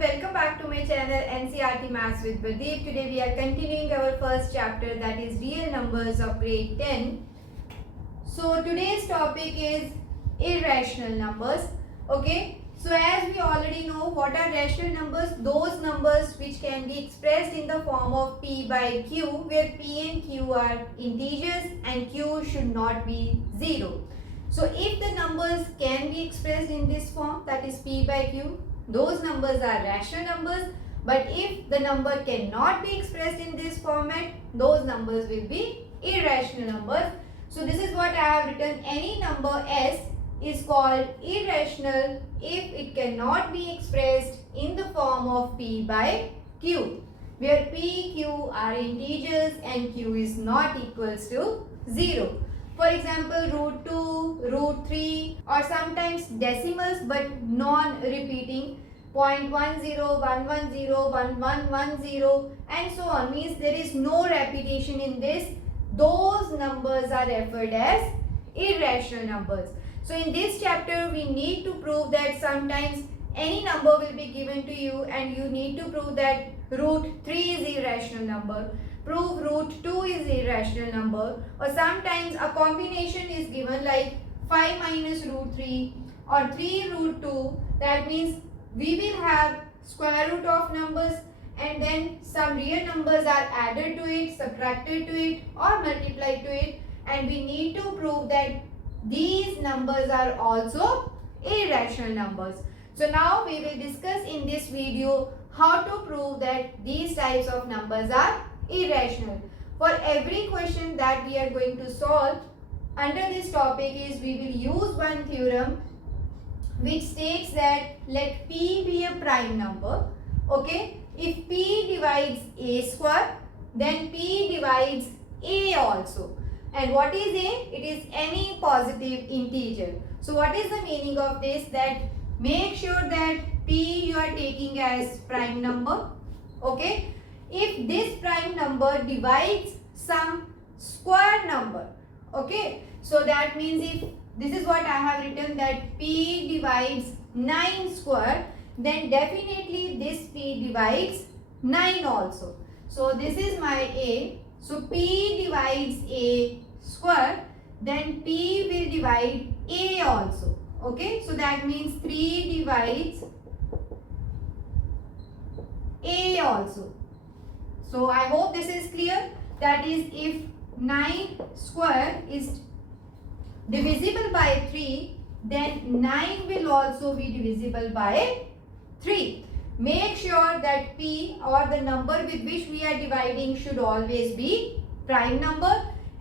everyone, welcome back to my channel NCERT Maths with Bardeep. Today we are continuing our first chapter, that is real numbers of grade 10. So today's topic is irrational numbers. Okay, so as we already know, what are rational numbers? Those numbers which can be expressed in the form of P by Q, where P and Q are integers and Q should not be 0. So if the numbers can be expressed in this form, that is P by Q, those numbers are rational numbers. But if the number cannot be expressed in this format, those numbers will be irrational numbers. So this is what I have written. Any number S is called irrational if it cannot be expressed in the form of P by Q, where P, Q are integers and Q is not equals to 0. For example, root 2, root 3, or sometimes decimals but non-repeating, 0.10, 110, 1110 and so on, means there is no repetition in this. Those numbers are referred as irrational numbers. So in this chapter, we need to prove that sometimes any number will be given to you and you need to prove that root 3 is irrational number. Prove root 2 is irrational number, or sometimes a combination is given like 5 minus root 3 or 3 root 2. That means we will have square root of numbers and then some real numbers are added to it, subtracted to it or multiplied to it, and we need to prove that these numbers are also irrational numbers. So now we will discuss in this video how to prove that these types of numbers are irrational. For every question that we are going to solve under this topic is we will use one theorem which states that let P be a prime number. Okay, if P divides A square, then P divides A also. And what is A? It is any positive integer. So what is the meaning of this? That make sure that P you are taking as prime number. Okay, if this prime number divides some square number, okay, so that means if this is what I have written, that P divides 9 square, then definitely this P divides 9 also. So this is my A. So P divides A square, then P will divide A also. Okay, so that means 3 divides A also. So I hope this is clear. That is, if 9 square is divisible by 3, then 9 will also be divisible by 3. Make sure that P or the number with which we are dividing should always be prime number.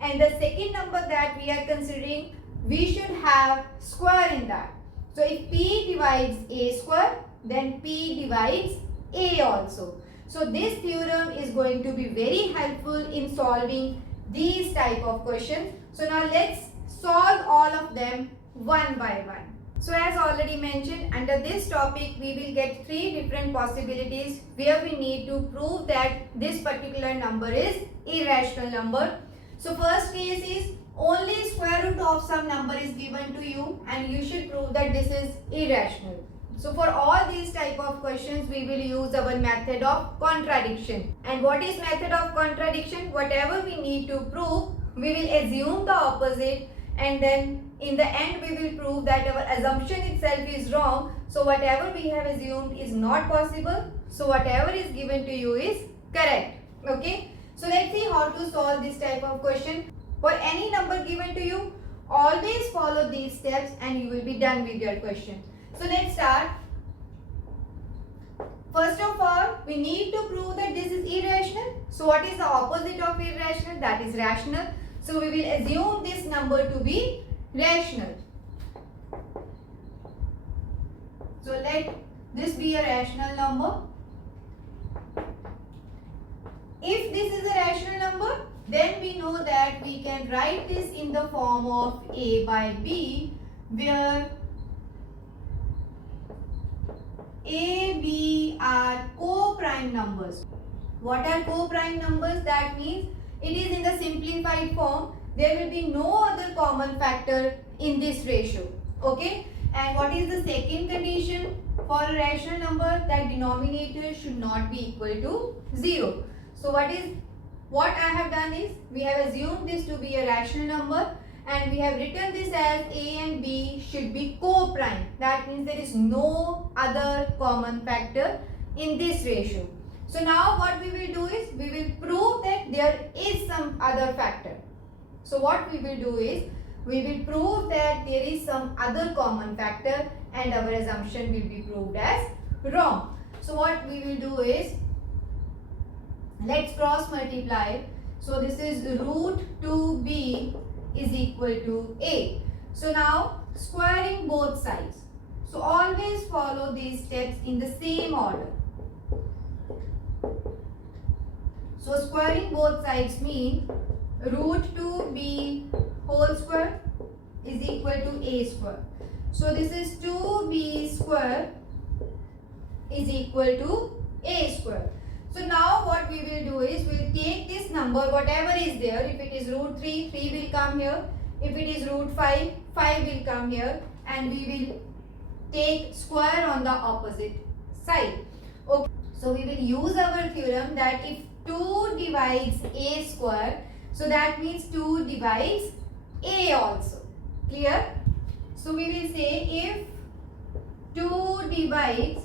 And the second number that we are considering, we should have square in that. So if P divides A square, then P divides A also. So this theorem is going to be very helpful in solving these type of questions. So now let's solve all of them one by one. So as already mentioned, under this topic we will get 3 different possibilities where we need to prove that this particular number is irrational number. So first case is only square root of some number is given to you and you should prove that this is irrational. So for all these type of questions, we will use our method of contradiction. And what is method of contradiction? Whatever we need to prove, we will assume the opposite, and then in the end we will prove that our assumption itself is wrong. So whatever we have assumed is not possible. So whatever is given to you is correct. Okay. So let's see how to solve this type of question. For any number given to you, always follow these steps and you will be done with your question. So let's start. First of all, we need to prove that this is irrational. So what is the opposite of irrational? That is rational. So we will assume this number to be rational. So let this be a rational number. If this is a rational number, then we know that we can write this in the form of A by B, where A, B are co-prime numbers. What are co-prime numbers? That means it is in the simplified form. There will be no other common factor in this ratio. Okay. And what is the second condition? for a rational number, that denominator should not be equal to 0. So what I have done is, we have assumed this to be a rational number and we have written this as A and B should be co-prime. That means there is no other common factor in this ratio. So now what we will do is, we will prove that there is some other factor. So what we will do is, we will prove that there is some other common factor and our assumption will be proved as wrong. So what we will do is, let's cross multiply. So this is root 2b is equal to a. So now squaring both sides. So always follow these steps in the same order. So squaring both sides mean root 2b whole square is equal to a square. So this is 2b square is equal to a square. So now what we will do is, we will take this number, whatever is there. If it is root 3, 3 will come here. If it is root 5, 5 will come here. And we will take square on the opposite side. Okay. So we will use our theorem that if 2 divides a square, so that means 2 divides a also. Clear? So we will say if 2 divides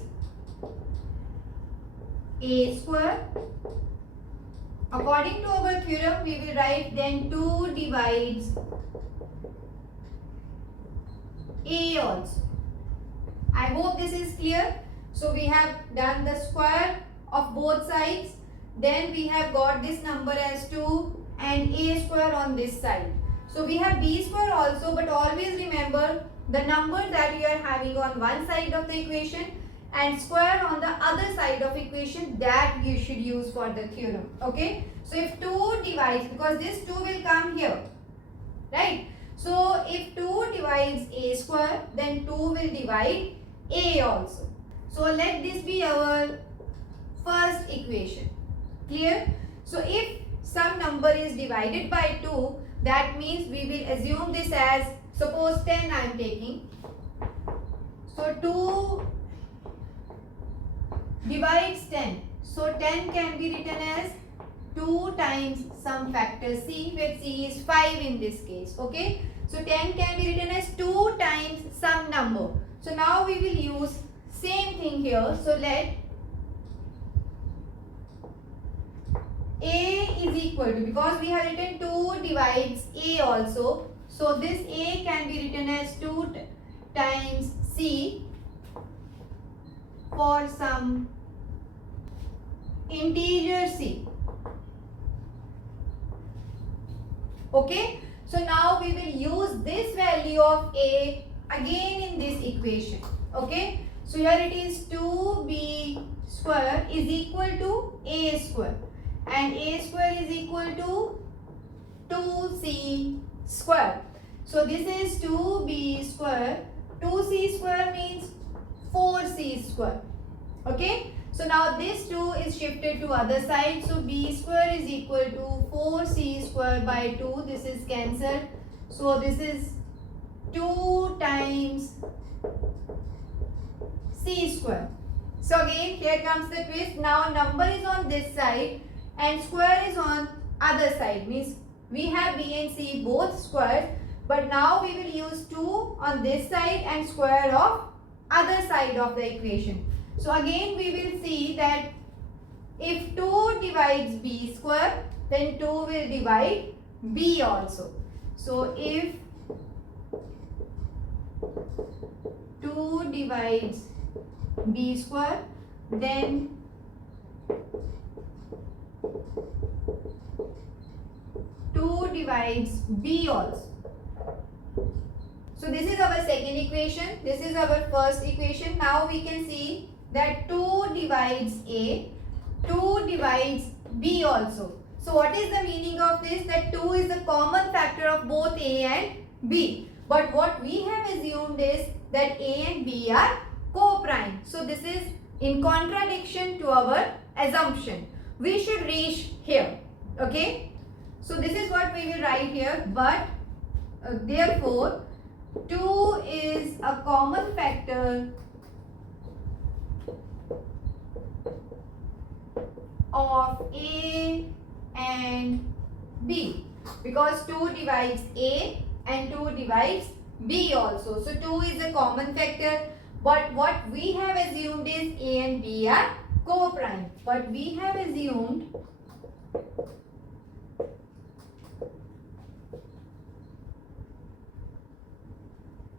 a square, according to our theorem we will write then 2 divides a also. I hope this is clear. So we have done the square of both sides, then we have got this number as 2 and a square on this side. So we have b square also, but always remember the number that you are having on one side of the equation and square on the other side of equation, that you should use for the theorem. Okay. So if 2 divides, because this 2 will come here, right? So if 2 divides a square, then 2 will divide a also. So let this be our first equation. Clear? So if some number is divided by 2, that means we will assume this as, suppose 10 I am taking. So 2 divides 10. So 10 can be written as 2 times some factor c, where c is 5 in this case. Okay. So 10 can be written as 2 times some number. So now we will use same thing here. So let a is equal to, because we have written 2 divides a also. So this a can be written as 2 times c for some integer c. Okay. So now we will use this value of a again in this equation. Okay. So here it is 2b square is equal to a square. And a square is equal to 2c square. So this is 2b square. 2c square means 4c square. Okay. So now this 2 is shifted to other side. So b square is equal to 4c square by 2. This is cancelled. So this is 2 times c square. So again here comes the twist. Now number is on this side and square is on other side, means we have b and c both squares, but now we will use 2 on this side and square of other side of the equation. So again we will see that if 2 divides b square, then 2 will divide b also. So if 2 divides b square, then 2 divides b also. So this is our second equation. This is our first equation. Now we can see that 2 divides a, 2 divides b also. So what is the meaning of this? That 2 is the common factor of both a and b. But what we have assumed is that a and b are co-prime. So this is in contradiction to our assumption. We should reach here. Okay. So this is what we will write here. But therefore 2 is a common factor of A and B, because 2 divides A and 2 divides B also. So 2 is a common factor, but what we have assumed is A and B are co-prime. But we have assumed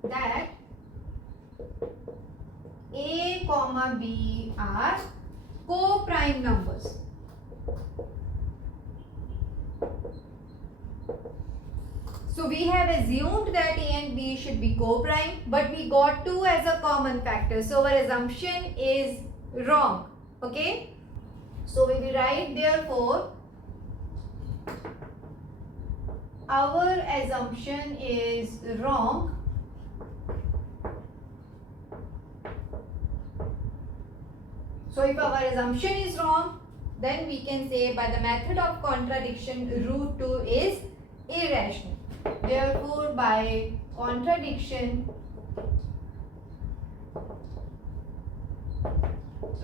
that A comma B are co-prime numbers. So we have assumed that A and B should be co-prime, but we got 2 as a common factor. So our assumption is wrong. Okay? So we will write therefore our assumption is wrong. So if our assumption is wrong, then we can say by the method of contradiction root 2 is irrational. Therefore by contradiction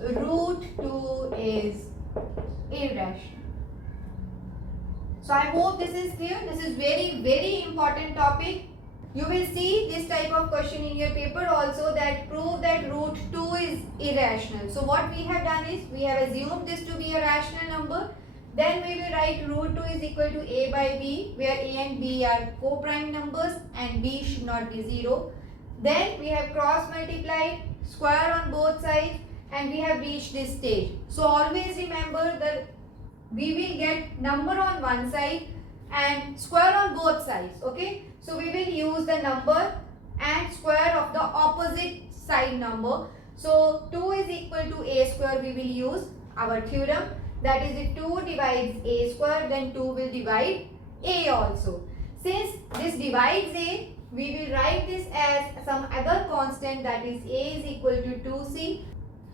root 2 is irrational. So I hope this is clear. This is very important topic. You will see this type of question in your paper also, that prove that root 2 is irrational. So what we have done is we have assumed this to be a rational number. Then we will write root 2 is equal to A by B, where A and B are co-prime numbers and B should not be 0. Then we have cross multiplied, square on both sides, and we have reached this stage. So always remember that we will get number on one side and square on both sides. Okay? So we will use the number and square of the opposite side number. So 2 is equal to A square, we will use our theorem. That is, if 2 divides A square, then 2 will divide A also. Since this divides A, we will write this as some other constant, that is A is equal to 2C.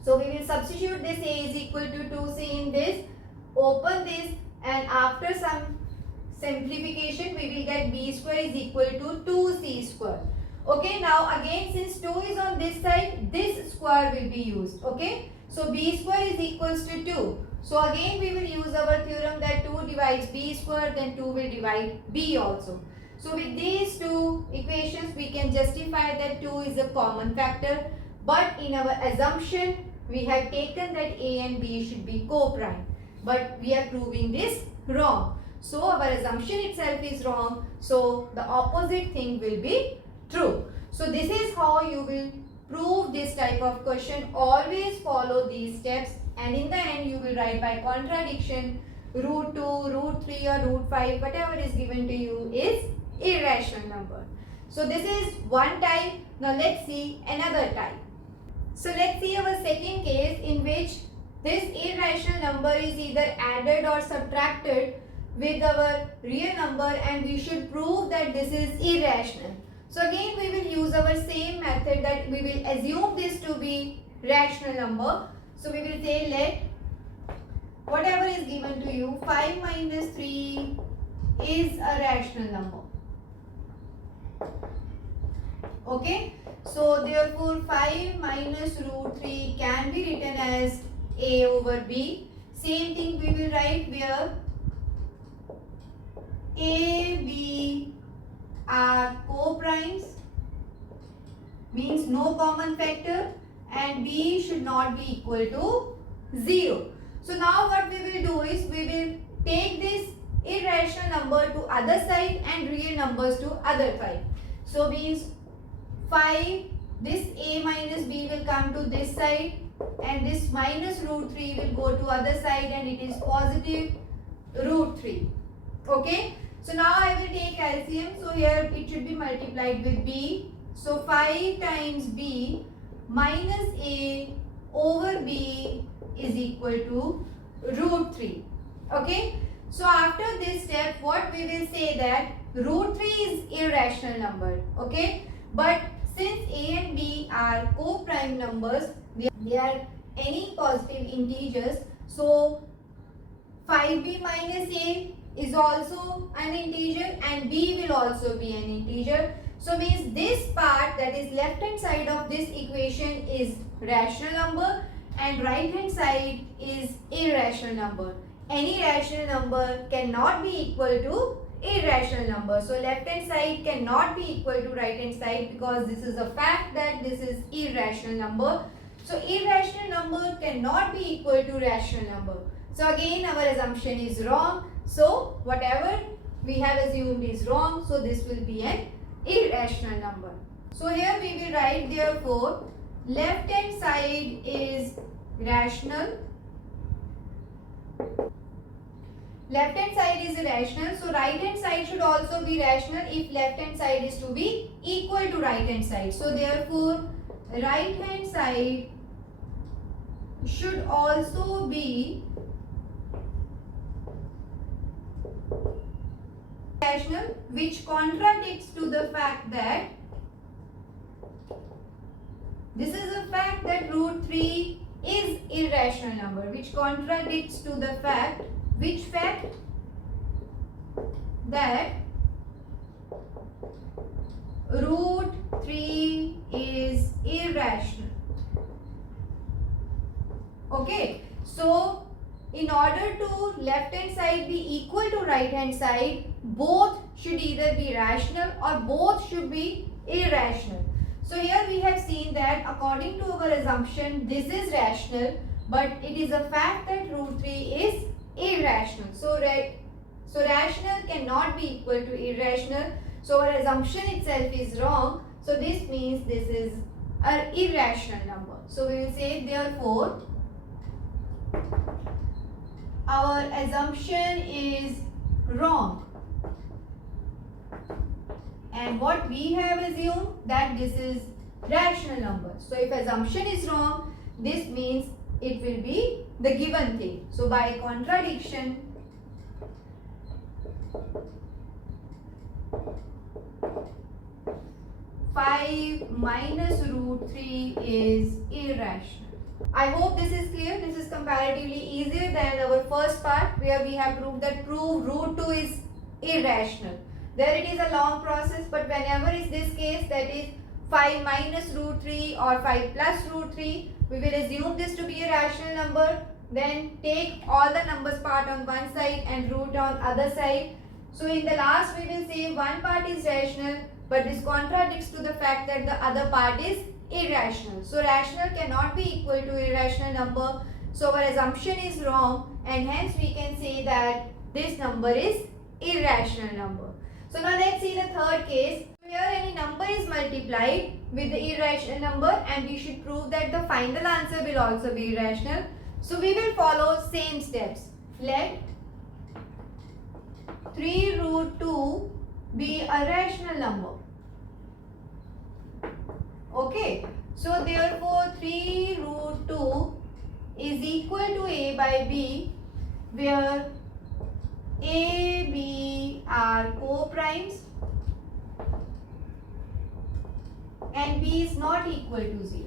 So we will substitute this A is equal to 2C in this, open this, and after some simplification we will get B square is equal to 2C square. Okay, now again since 2 is on this side, this square will be used. Okay, so B square is equals to 2. So again we will use our theorem that 2 divides B square, then 2 will divide B also. So with these two equations we can justify that 2 is a common factor, but in our assumption we have taken that A and B should be co-prime, but we are proving this wrong. So our assumption itself is wrong, so the opposite thing will be true. So this is how you will prove this type of question. Always follow these steps, and in the end you will write by contradiction root 2, root 3 or root 5, whatever is given to you is irrational number. So this is one type. Now let's see another type. So let's see our second case in which this irrational number is either added or subtracted with our real number, and we should prove that this is irrational. So again we will use our same method, that we will assume this to be rational number. So we will say let whatever is given to you 5 minus 3 is a rational number. Okay, so therefore 5 minus root 3 can be written as A over B. Same thing we will write where A, B are co-primes, means no common factor, and B should not be equal to 0. So now what we will do is we will take this irrational number to other side and real numbers to other side. So means 5, this A minus B will come to this side, and this minus root 3 will go to other side, and it is positive root 3. Okay, so now I will take LCM. So here it should be multiplied with B. So 5 times B minus A over B is equal to root 3. Okay, so after this step what we will say that root 3 is irrational number. Okay, but since A and B are co-prime numbers, they are any positive integers, so 5B minus A is also an integer and B will also be an integer. So means this part, that is left hand side of this equation, is rational number, and right hand side is irrational number. Any rational number cannot be equal to irrational number. So left hand side cannot be equal to right hand side because this is a fact that this is irrational number. So irrational number cannot be equal to rational number. So again our assumption is wrong. So whatever we have assumed is wrong. So this will be an irrational number. So here we will write therefore left hand side is rational. Left hand side is irrational, so right hand side should also be rational if left hand side is to be equal to right hand side. So therefore right hand side should also be rational, which contradicts to the fact that this is a fact that root 3 is irrational number, which contradicts to the fact, which fact? That root 3 is irrational. Okay, so in order to left hand side be equal to right hand side, both should either be rational or both should be irrational. So here we have seen that according to our assumption this is rational, but it is a fact that root 3 is irrational. So rational cannot be equal to irrational. So our assumption itself is wrong. So this means this is an irrational number. So we will say therefore our assumption is wrong. And what we have assumed that this is rational number. So if assumption is wrong, this means it will be the given thing. So by contradiction, 5 minus root 3 is irrational. I hope this is clear. This is comparatively easier than our first part where we have proved that root 2 is irrational. There it is a long process, but whenever is this case, that is 5 minus root 3 or 5 plus root 3, we will assume this to be a rational number. Then take all the numbers part on one side and root on other side. So in the last we will say one part is rational, but this contradicts to the fact that the other part is irrational. So rational cannot be equal to irrational number. So our assumption is wrong, and hence we can say that this number is irrational number. So now let's see the third case. Here any number is multiplied with the irrational number and we should prove that the final answer will also be irrational. So we will follow same steps. Let 3 root 2 be a rational number. Okay. So therefore 3 root 2 is equal to a by b, where a, b are co-primes and b is not equal to 0.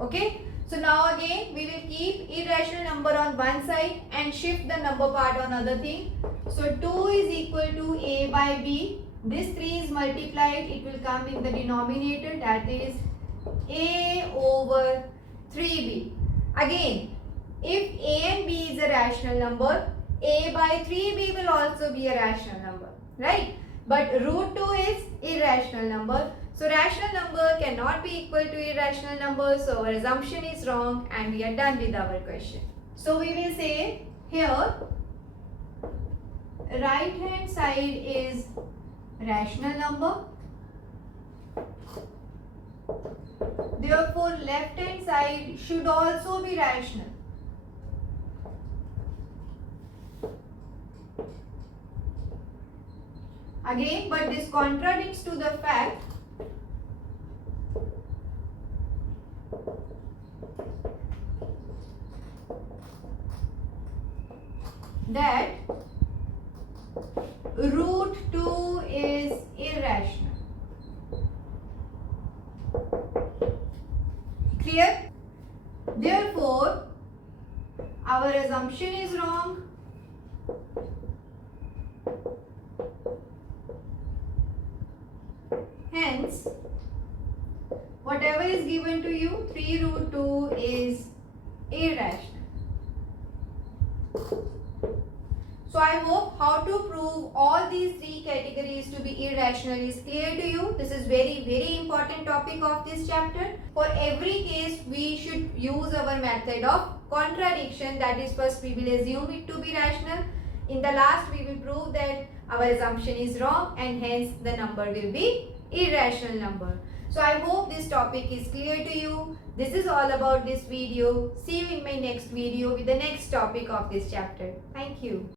Okay. So now again we will keep irrational number on one side and shift the number part on other thing. So 2 is equal to a by b. This 3 is multiplied. It will come in the denominator, that is a over 3b. Again, if a and b is a rational number, a by 3b will also be a rational number, right? But root 2 is irrational number. So rational number cannot be equal to irrational number. So our assumption is wrong and we are done with our question. So we will say here right hand side is rational number. Therefore left hand side should also be rational. Again, but this contradicts to the fact that root 2 is irrational. Clear? Therefore, our assumption is wrong. Hence, whatever is given to you, 3 root 2 is irrational. So I hope how to prove all these three categories to be irrational is clear to you. This is very important topic of this chapter. For every case we should use our method of contradiction, that is, first we will assume it to be rational. In the last we will prove that our assumption is wrong and hence the number will be irrational number. So I hope this topic is clear to you. This is all about this video. See you in my next video with the next topic of this chapter. Thank you.